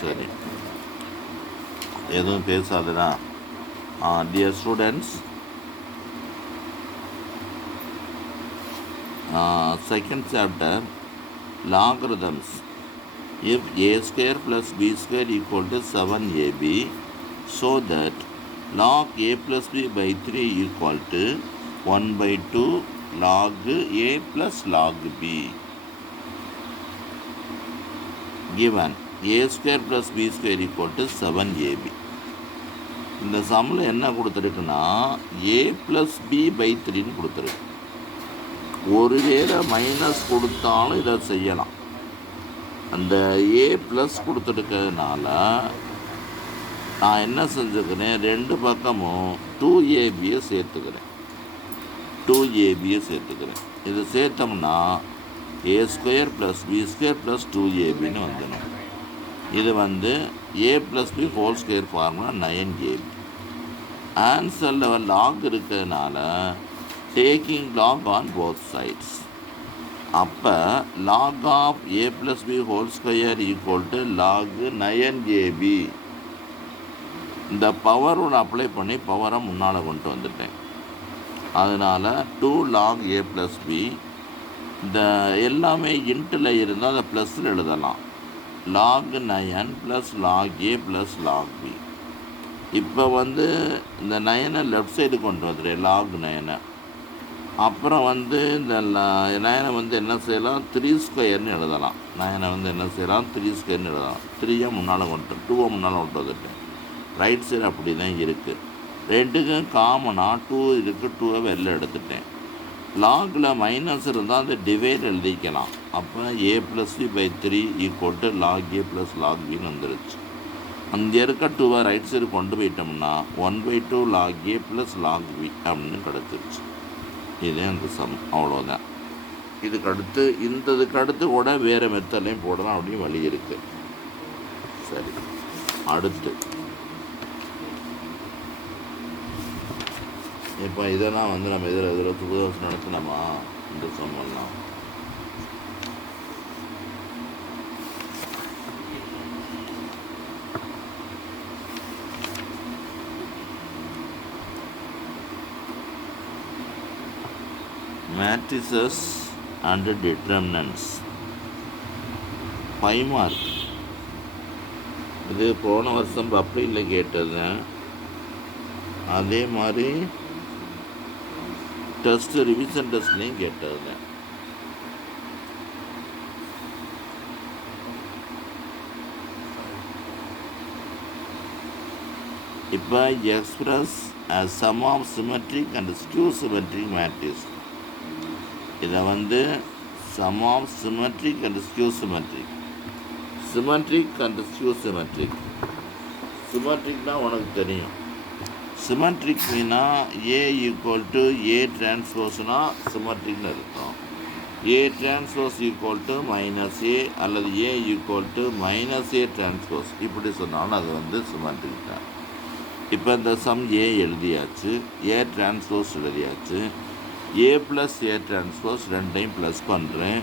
சரி, எதுவும் பேசாதுடா. Dear students, second chapter logarithms. If a square plus b square equal to 7ab, so that log a plus b by 3 equal to 1 by 2 log a plus log b. Given a square plus b square equal to 7ab. இந்த சம்மில் என்ன கொடுத்துருக்குன்னா a plus b by 3ன்னு கொடுத்துருக்கு. ஒருவேளை minus கொடுத்தாலும் இதை செய்யலாம். அந்த ஏ plus கொடுத்துருக்கிறதுனால நான் என்ன செஞ்சுக்கிறேன், ரெண்டு பக்கமும் 2ab சேர்த்துக்கிறேன். இது சேர்த்தோம்னா a square plus b square plus 2abன்னு வந்துடும். இது a plus b whole square formula 9ab. ஆன்சரில் லாக் இருக்கிறதுனால taking log on both sides. அப்போ log of a plus b whole square equal to log 9ab. இந்த பவரோட அப்ளை பண்ணி பவரை முன்னால் கொண்டு வந்துட்டேன். அதனால் 2 log a ப்ளஸ் பி. இந்த எல்லாமே இன்ட்டில் இருந்தால் அதை ப்ளஸில் எழுதலாம். லாக் 9 ப்ளஸ் லாக் ஏ ப்ளஸ் லாக் பி. இப்போ இந்த 9 லெஃப்ட் சைடு கொண்டு வந்துடுறேன், லாக் 9. அப்புறம் இந்த 9 என்ன செய்யலாம், 3 ஸ்கொயர்னு எழுதலாம். 9 என்ன செய்யலாம், 3 ஸ்கொயர்னு எழுதலாம். 3 முன்னால் கொண்டு 2 முன்னால் கொண்டு வந்துட்டேன். ரைட் சைடு அப்படி தான் இருக்குது. ரெண்டுக்கும் காமனாக 2 இருக்குது, 2 வெளில எடுத்துட்டேன். லாகில் மைனஸ் இருந்தால் அந்த டிவைட் எழுதிக்கலாம். அப்போ a plus b by 3 equal to log A plus log பின்னு வந்துருச்சு. அங்கே இருக்க 2 ரைட் சைடு கொண்டு போயிட்டோம்னா 1 by 2 log A plus log B அப்படின்னு கிடச்சிருச்சு. இதே அந்த சம், அவ்வளோதான். இதுக்கு அடுத்து கூட வேறு மெத்தட்லையும் போடலாம் அப்படின்னு வழி இருக்குது. சரி, அடுத்து இப்போ இதெல்லாம் நம்ம இதில் புதுசு நடத்தினோமா இந்த சம்மெல்லாம். matrices and determinants 5 mark. இது போன வருஷம் பப்ளிக்கில் கேட்டது. அதே மாதிரி டெஸ்ட்டு ரிவிஷன் டெஸ்ட்லேயும் கேட்டது. இப்போ express sum of symmetric and skew symmetric matrix. இதை sum of symmetric and skew symmetric. Symmetric and skew symmetric. சிமெட்ரிக்னா உனக்கு தெரியும். சிமெட்ரிக்னா ஏ ஈக்குவல் டு ஏ டிரான்ஸ்போஸ்னா சிமெட்ரிக்னு இருக்கும். A transpose equal to minus A அல்லது A equal to minus A transpose இப்படி சொன்னாலும் அது சிமெட்ரிக் தான். இப்போ இந்த சம் ஏ எழுதியாச்சு, ஏ டிரான்ஸ்போஸ் எழுதியாச்சு. ஏ ப்ளஸ் ஏ டிரான்ஸ்போஸ் ரெண்டையும் ப்ளஸ் பண்ணுறேன்.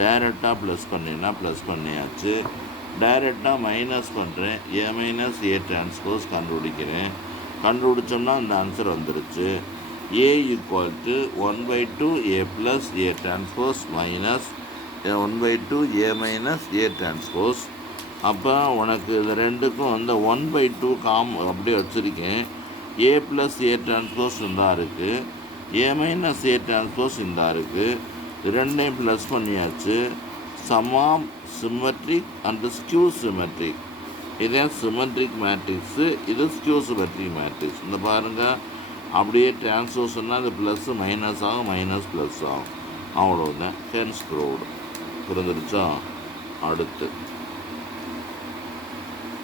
டைரெக்டாக ப்ளஸ் பண்ணினா ப்ளஸ் பண்ணியாச்சு. டைரெக்டாக மைனஸ் பண்ணுறேன். ஏ மைனஸ் ஏ டிரான்ஸ்போஸ் கண்டுபிடிக்கிறேன். கண்டுபிடிச்சோம்னா அந்த ஆன்சர் வந்துருச்சு. A equal to 1 by 2 A plus A transpose minus 1 by 2 A minus A transpose. அப்போ உனக்கு இது ரெண்டுக்கும் 1 by 2 அப்படியே வச்சுருக்கேன். ஏ ப்ளஸ் ஏ டிரான்ஸ்போஸ் இருந்தால் இருக்குது, ஏ மைனஸ் ஏ டிரான்ஸ்போஸ் இருந்தால் இருக்குது. இது ரெண்டையும் ப்ளஸ் பண்ணியாச்சு. Sum of symmetric and skew symmetric. இதே சிமெட்ரிக் மேட்ரிக்ஸு, இது ஸ்கியூ சிமெட்ரிக் மேட்ரிக்ஸ். இந்த பாருங்கள், அப்படியே டிரான்ஸ்போஸ்னால் அது ப்ளஸ்ஸு மைனஸ் ஆகும், மைனஸ் ப்ளஸ் ஆகும். அவ்வளோதான். Hence proved. புரிஞ்சிருச்சா? அடுத்து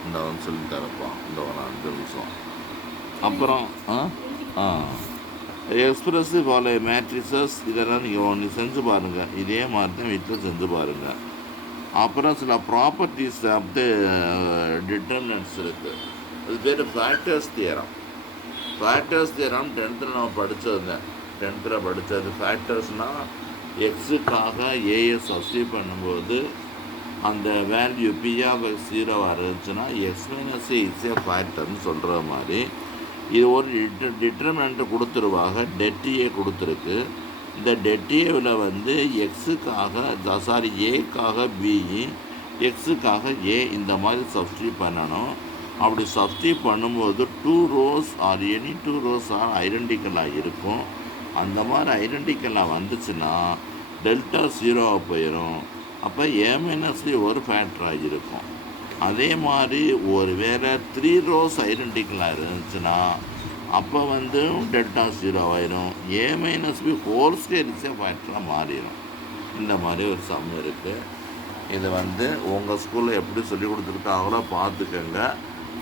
இந்த சொல்லித்தரப்பா, இந்த ஒரு 5 நிமிஷம். அப்புறம் எக்ஸ்பிரஸு போல மேட்ரிசஸ் இதெல்லாம் நீங்கள் ஒன்று செஞ்சு பாருங்கள். இதே மாதிரி தான் வீட்டில் செஞ்சு பாருங்கள். அப்புறம் சில ப்ராப்பர்ட்டிஸ் ஆஃப் த டிட்டர்மினன்ட்ஸ் இருக்குது. அது பேர் factors theorem. Factors theorem 10th நம்ம படித்ததுங்க. 10th படித்தது. ஃபேக்டர்ஸ்னால் எக்ஸுக்காக ஏஎஸ் சப்ஸ்டியூட் பண்ணும்போது அந்த வேல்யூ p(0) இருந்துச்சுன்னா X minus A is a ஃபேக்டர்னு சொல்கிற மாதிரி இது ஒரு டிட்டர்மினண்ட்டு கொடுத்துருவாங்க. டெட் ஏ கொடுத்துருக்கு. இந்த டெட் ஏவில் வந்து ஏக்காக பி, எக்ஸுக்காக ஏ இந்த மாதிரி சப்ஸ்டியூட் பண்ணணும். அப்படி சப்ஸ்டியூட் பண்ணும்போது 2 rows ஆர் எனி 2 rows ஐடென்டிக்கலாக இருக்கும். அந்த மாதிரி ஐடென்டிக்கலாக வந்துச்சுன்னா டெல்டா 0 போயிடும். அப்போ ஏ மைனஸ் பி ஒரு ஃபேக்டராக இருக்கும். அதே மாதிரி ஒரு வேறு 3 rows ஐடென்டிக்கலாக இருந்துச்சுன்னா அப்போ வந்து டெல்டா 0 ஆயிரும். A minus b whole square is a ஃபேக்டராக மாறிடும். இந்த மாதிரி ஒரு சம் இருக்குது. இதை வந்து உங்கள் ஸ்கூலில் எப்படி சொல்லி கொடுத்துருக்காங்களோ பார்த்துக்கோங்க.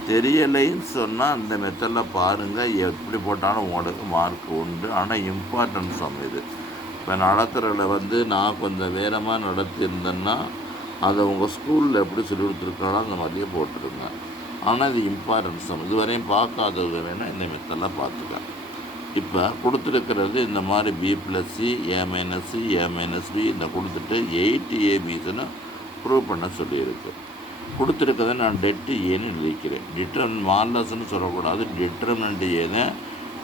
தெரியலைன்னு சொன்னால் அந்த மெத்தடில் பாருங்கள். எப்படி போட்டாலும் உங்களுக்கு மார்க் உண்டு. ஆனால் இம்பார்ட்டன்ட் சம் இது. இப்போ நடத்துகிறத வந்து நான் கொஞ்சம் வேகமாக நடத்தியிருந்தேன்னா அதை உங்கள் ஸ்கூலில் எப்படி சொல்லி கொடுத்துருக்காங்களோ அந்த மாதிரியே போட்டுருங்க. ஆனால் இது இம்பார்ட்டன்ட் சம். இதுவரையும் பார்க்காதவங்க வேணால் இந்த மெத்தடில் பார்த்துக்க. இப்போ கொடுத்துருக்கிறது இந்த மாதிரி பி + சி, ஏ மைனஸ் சி, ஏ மைனஸ் பி இந்த கொடுத்துட்டு 8abன்னு ப்ரூவ் பண்ண சொல்லியிருக்கு. கொடுத்துருக்கதை நான் டெட்டு ஏன்னு எழுதிக்கிறேன். மார்லஸ்ன்னு சொல்லக்கூடாது. டிட்டர்மினண்ட் ஏன்னு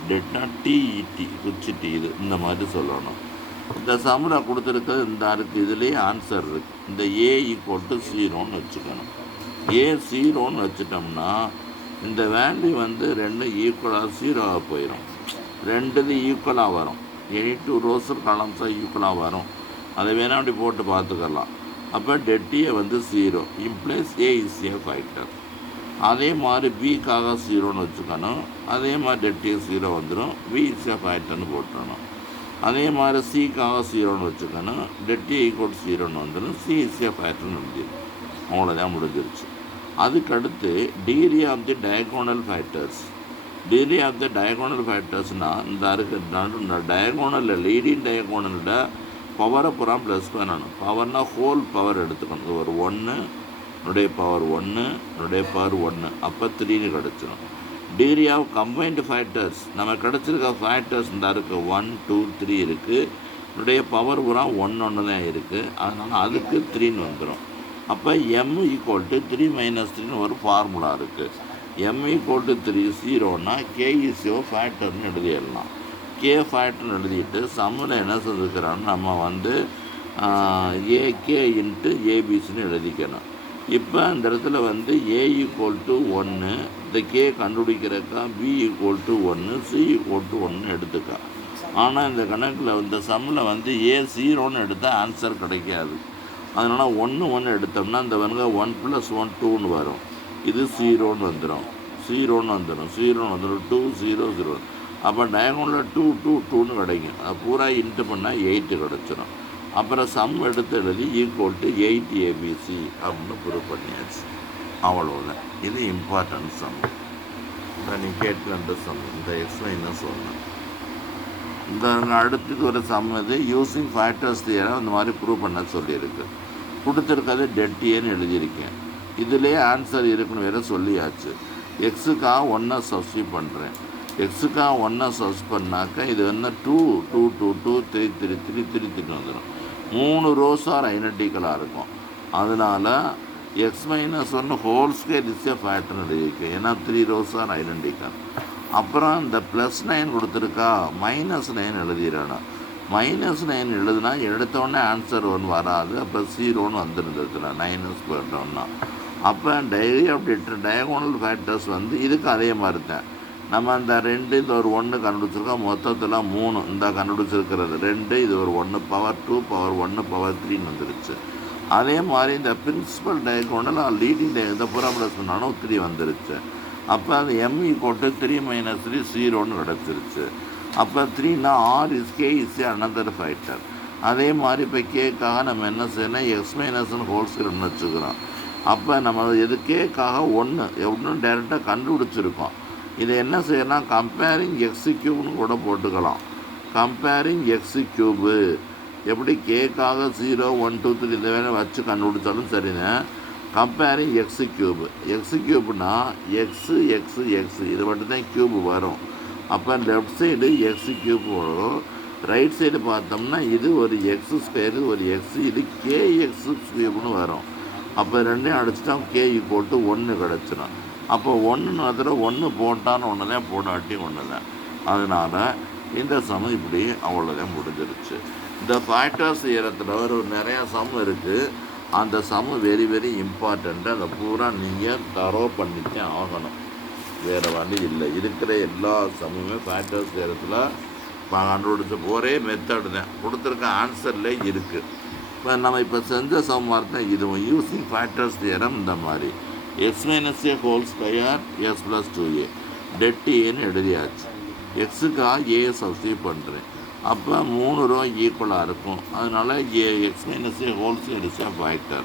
டெட்னா டிஇடி குச்சி டி இது இந்த மாதிரி சொல்லணும். இந்த சம்மில் கொடுத்துருக்கிறது இந்த இருக்குது. இதுலேயே ஆன்சர் இருக்குது. இந்த ஏ = 0ன்னு வச்சுக்கணும். ஏ 0ன்னு வச்சுட்டோம்னா இந்த வேல்யூ வந்து 2 ஈக்குவலாக 0 போயிடும். 2 ஈக்குவலாக வரும். எனி 2 rows காலம்ஸாக ஈக்குவலாக வரும். அதை வேணால் அப்படி போட்டு பார்த்துக்கலாம். அப்போ டெட் ஏ வந்து 0 implies A is a factor. அதே மாதிரி பிக்காக 0ன்னு வச்சுக்கணும். அதே மாதிரி டெட் ஏ 0 வந்துடும். பி இஸ் ஏ ஃபேக்டர்னு போட்டுடணும். அதே மாதிரி சிக்காக 0ன்னு வச்சுக்கணும். டெட் ஏ = 0ன்னு வந்துடும். சி இஸ் ஏ ஃபேக்டர்னு எழுதிடும். அவ்வளோதான் முடிஞ்சிருச்சு. அதுக்கடுத்து degree of the diagonal factors. Degree of the diagonal ஃபேக்டர்ஸ்னால் இந்த இருக்குது டயகோனலில் லீடிங் டயகோனலில் பவரை பூரா ப்ளஸ் பண்ணணும். பவர்னால் ஹோல் பவர் எடுத்துக்கணும். ஒரு 1 பவர் 1 பவர் 1 அப்போ 3ன்னு கிடச்சிடும். டிகிரி ஆஃப் கம்பைன்டு ஃபேக்டர்ஸ் நம்ம கிடச்சிருக்க ஃபேக்டர்ஸ் இந்த இருக்குது 1 2 3 இருக்குது. என்னுடைய பவர் பூரா 1 தான் இருக்குது. அதனால் அதுக்கு 3ன்னு வந்துடும். அப்போ m = 3 - 3ன்னு ஒரு ஃபார்முலா இருக்குது. m = 3 0ன்னா கே இஸ் ஏ ஃபேக்டர்னு எழுதிடலாம். கே ஃபேக்டர்னு எழுதிட்டு சம்மில் என்ன சொல்லியிருக்கிறான்னு நம்ம வந்து ஏகே இன்ட்டு ஏபிசின்னு எழுதிக்கணும். இப்போ இந்த இடத்துல வந்து ஏ = 1 இந்த கே கண்டுபிடிக்கிறக்கா பி = 1 சி = 1 எடுத்துக்கா. ஆனால் இந்த கணக்கில் இந்த சம்மில் வந்து ஏ 0ன்னு எடுத்தால் ஆன்சர் கிடைக்காது. அதனால் 1 எடுத்தோம்னா இந்த வந்து 1 + 1 2ன்னு வரும். இது 0ன்னு வந்துடும். 2 0 0. அப்போ டயகோனலில் 2 2 2ன்னு கிடைக்கும். அது பூரா இன்ட்டு பண்ணால் 8 கிடச்சிடும். அப்புறம் சம் எடுத்து எழுதி = 8abc அப்படின்னு ப்ரூவ் பண்ணியாச்சு. அவ்வளோதான். இது இம்பார்ட்டன்ட் சம். இப்போ நீ கேட்கிற சம் இந்த எக்ஸ்பிளைன் சொன்னேன். இந்த அடுத்தது ஒரு சம் இது யூஸிங் ஃபேக்டர்ஸ் தியரம் இந்த மாதிரி ப்ரூவ் பண்ண சொல்லியிருக்கு. கொடுத்துருக்கிறது டெட் ஏன்னு எழுதியிருக்கேன். இதிலே ஆன்சர் இருக்குன்னு வேறு சொல்லியாச்சு. எக்ஸுக்காக 1 சப்ஸ்டியூட் பண்ணுறேன். எக்ஸுக்காக 1 சப்ஸ்டியூட் பண்ணாக்கா இது வந்து 2 2 2 2 3 3 3 3 3 வந்துடும். 3 rows ஐடென்டிக்கலாக இருக்கும். அதனால் x minus 1 whole square is a ஃபேக்டர்னு எழுதியிருக்கேன். ஏன்னா 3 rows ஐடென்டிக்கல். அப்புறம் இந்த +9 கொடுத்துருக்கா -9 எழுதிடணும். -9 எழுதுனா எடுத்தோடனே ஆன்சர் 1 வராது. அப்போ 0ன்னு வந்துருந்துருக்குறா 9 போட்டோம்னா. அப்போ டைரி ஆஃப் டயகோனல் ஃபேக்டர்ஸ் வந்து இதுக்கு அதே மாதிரி தான். நம்ம இந்த 2 இந்த ஒரு 1 கண்டுபிடிச்சிருக்கோம். மொத்தத்தில் 3 இந்த கண்டுபிடிச்சிருக்கிறது 2 இது ஒரு 1 பவர் 2 பவர் 1 பவர் 3ன்னு வந்துருச்சு. அதே மாதிரி இந்த பிரின்சிபல் டயகோனல் லீடிங் இந்த புறம் ப்ளஸ் பண்ணாலும் 3 வந்துருச்சு. அப்போ அது m = 3 - 3 0ன்னு கிடச்சிருச்சு. அப்போ 3ன்னா r is k is another factor. அதே மாதிரி இப்போ கேக்காக நம்ம என்ன செய்யணும் எக்ஸ் மைனஸ்ன்னு ஹோல் ஸ்கொயர்னு வச்சுக்கிறோம். அப்போ நம்ம எது கேக்காக 1 எப்படின்னு டைரெக்டாக கண்டுபிடிச்சிருக்கோம். இதை என்ன செய்யலாம் கம்பேரிங் x³ கூட போட்டுக்கலாம். கம்பேரிங் x³ எப்படி கேக்காக 0 1 2 3 இதை வேணால் வச்சு கண்டுபிடிச்சாலும் சரிதான். Comparing x³ x x x இது மட்டும்தான் க்யூப் வரும். அப்போ லெஃப்ட் சைடு x³ வரும். ரைட் சைடு பார்த்தோம்னா இது ஒரு x², ஒரு எக்ஸ், இது kx³ வரும். அப்போ ரெண்டையும் அடிச்சுட்டா கே ஈக்குவல் டு 1 கிடச்சிடும். அப்போ 1ன்னு அதில் 1 போட்டான்னு ஒன்று தான், போடாட்டி ஒன்று தான். அதனால் இந்த சம் இப்படி அவ்வளோதான் முடிஞ்சிருச்சு. இந்த ஃபேக்டர்ஸ் தியரத்தில் ஒரு நிறையா சம் இருக்குது. அந்த சம் வெரி வெரி இம்பார்ட்டண்ட்டு. அதை பூரா நீங்கள் தரோ பண்ணிட்டே ஆகணும், வேறு வழி இல்லை. இருக்கிற எல்லா சம்முமே ஃபேக்டர்ஸ் தியரத்தில் கண்டுபிடிச்ச ஒரே மெத்தடு தான், கொடுத்துருக்க ஆன்சர்லே இருக்குது. இப்போ நம்ம இப்போ செஞ்ச சம் மாதிரி இதுவும் யூஸிங் ஃபேக்டர்ஸ் தியரம். இந்த மாதிரி x minus a whole square is plus 2a டெட் ஏன்னு எழுதியாச்சு. எக்ஸுக்காக ஏ சப்ஸ்டியூட் பண்ணுறேன். அப்போ 3 ரோ ஈக்குவலாக இருக்கும். அதனால் x minus a whole square is a factor.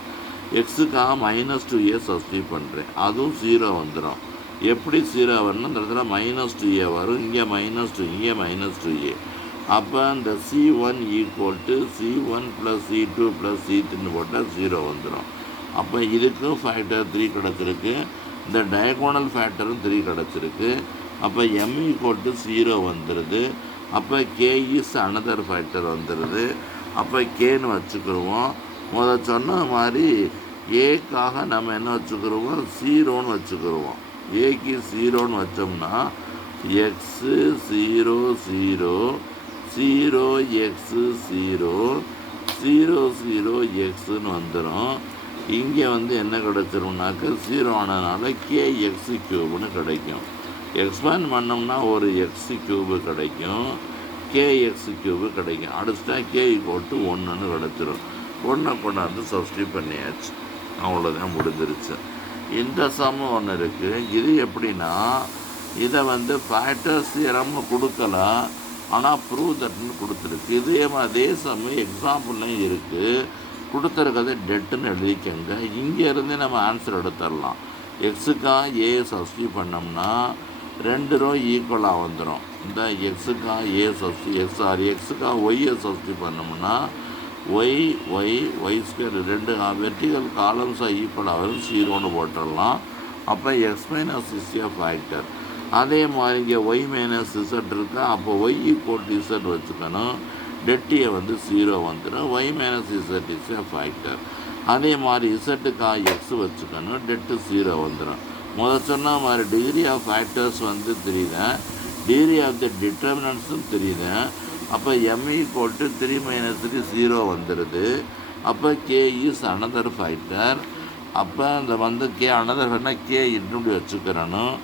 எக்ஸுக்காக -2a சப்ஸ்டியூட் பண்ணுறேன். அதுவும் 0 வந்துடும். எப்படி 0 வரணும், இந்த இடத்துல -2a வரும், இங்கே -2, இங்கே -2a. அப்போ இந்த C1 equal to C1 + C2 + C3ன்னு போட்டால் 0 வந்துடும். அப்போ இதுக்கும் ஃபேக்டர் 3 கிடச்சிருக்கு. இந்த டயகோனல் ஃபேக்டரும் 3 கிடச்சிருக்கு. அப்போ m ஈக்குவல் டு 0 வந்துடுது. அப்போ k இஸ் அனதர் ஃபேக்டர் வந்துடுது. அப்போ கேன்னு வச்சுக்கிடுவோம். சொன்ன மாதிரி ஏக்காக நம்ம என்ன வச்சுக்கிடுவோம், 0ன்னு வச்சுக்கிடுவோம். ஏக்கு 0ன்னு வச்சோம்னா எக்ஸு 0 0 0 எக்ஸு 0 0 0 எக்ஸுன்னு வந்துடும். இங்கே என்ன கிடச்சிரும்னாக்க 0 ஆனதுனால kx³ கிடைக்கும். எக்ஸ்பேண்ட் பண்ணோம்னா ஒரு x³ கிடைக்கும், kx³ கிடைக்கும். அடுத்தா k = 1ன்னு கிடச்சிரும். 1 கொண்டாந்து சப்ஸ்டியூட் பண்ணியாச்சு. அவ்வளோதான், முடிஞ்சிருச்சு. இந்த சம் ஒன்று இருக்குது. இது எப்படின்னா, இதை ஃபேக்டர்ஸ் தியரம் கொடுக்கல, ஆனால் ப்ரூவ் தட்னு கொடுத்துருக்கு. அதே சம் எக்ஸாம்பிள்லையும் இருக்குது. கொடுத்துருக்கதை டெட்டுன்னு எழுதிக்கங்க. இங்கேருந்து நம்ம ஆன்சர் எடுத்துடலாம். எக்ஸுக்காக ஏ சப்ஸ்டியூட் பண்ணோம்னா 2 ரோ ஈக்குவலாக வந்துடும். இந்த எக்ஸுக்காக ஏ எக்ஸுக்காக ஒய்யை சப்ஸ்டியூட் பண்ணோம்னா ஒய்² 2 வெர்டிகல் காலம்ஸாக ஈக்குவலாக வரும், 0ன்னு போட்டுடலாம். அப்போ X minus is a factor. அதே மாதிரி இங்கே ஒய் மைனஸ் இசட் இருக்கா, அப்போ ஒய் ஈக்குவல் டு இசட் வச்சுக்கணும். டெட்டியை 0 வந்துடும். Y minus Z is a factor. அதே மாதிரி இசட்டுக்காக எக்ஸ் வச்சுக்கணும். டெட்டு 0 வந்துடும். சொன்ன மாதிரி டிகிரி ஆஃப் ஃபேக்டர்ஸ் 3 தான். டிகிரி ஆஃப் த டிட்டர்மினன்ட்ஸும் 3 தான். அப்போ m = 3 - 3 0 வந்துடுது. அப்போ k இஸ் அனதர் ஃபேக்டர். அப்போ இந்த k அனதர் ஃபேக்டர்னா k இப்படி வச்சுக்கிறணும்.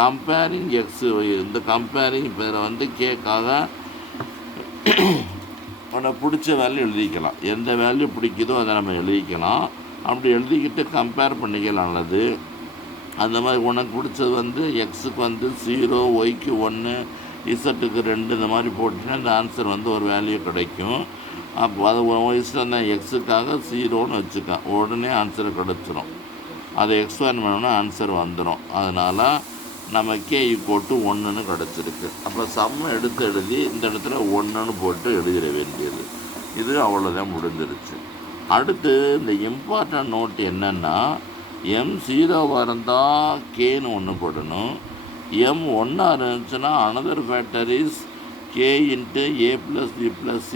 கம்பேரிங் எக்ஸ், இந்த கம்பேரிங் பேரை கேக்காக உனக்கு பிடிச்ச வேல்யூ எழுதிக்கலாம். எந்த வேல்யூ பிடிக்குதோ அதை நம்ம எழுதிக்கலாம். அப்படி எழுதிக்கிட்டு கம்பேர் பண்ணிக்கலாம். நல்லது. அந்த மாதிரி உனக்கு பிடிச்சது எக்ஸுக்கு 0, ஒய்க்கு 1, இசட்டுக்கு 2, இந்த மாதிரி போட்டிங்கன்னா இந்த ஆன்சர் ஒரு வேல்யூ கிடைக்கும். அப்போ அது இஷ்டம் தான். எக்ஸுக்காக 0ன்னு வச்சுக்க, உடனே ஆன்சர் கிடச்சிரும். அதை எக்ஸ்பேண்ட் பண்ணோன்னா ஆன்சர் வந்துடும். அதனால் நம்ம k = 1ன்னு கிடச்சிருக்கு. அப்போ சம்மை எடுத்து எழுதி இந்த இடத்துல 1ன்னு போட்டு எழுதிட வேண்டியது. இது அவ்வளோதான், முடிஞ்சிருச்சு. அடுத்து இந்த இம்பார்ட்டன்ட் நோட் என்னென்னா, m 0 இருந்தால் கேன்னு 1 போடணும். m 1 இருந்துச்சுன்னா another factor is k × a + b + c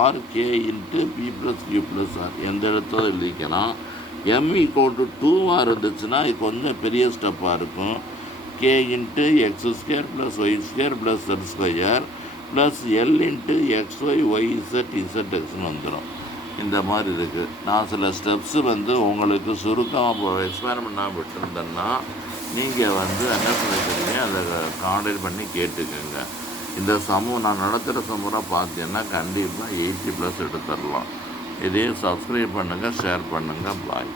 or k × b + q + r. எந்த இடத்தோ எழுதிக்கலாம். m = 2 இருந்துச்சுன்னா இது கொஞ்சம் பெரிய ஸ்டெப்பாக இருக்கும். k × x² + y² + z² + l × xy yz zxன்னு வந்துடும். இந்த மாதிரி இருக்குது. நான் சில ஸ்டெப்ஸு உங்களுக்கு சுருக்கமாக எக்ஸ்பெரிமெண்ட்டாக விட்டுருந்தேன்னா நீங்கள் என்ன பண்ணிக்கிறீங்க, அதை கான்டாக்ட் பண்ணி கேட்டுக்கோங்க. இந்த சமூகம் நான் நடத்துகிற சமூகம் பார்த்தீங்கன்னா கண்டிப்பாக 80+ எடுத்துடலாம். இதே சப்ஸ்கிரைப் பண்ணுங்கள், ஷேர் பண்ணுங்கள். பாய்.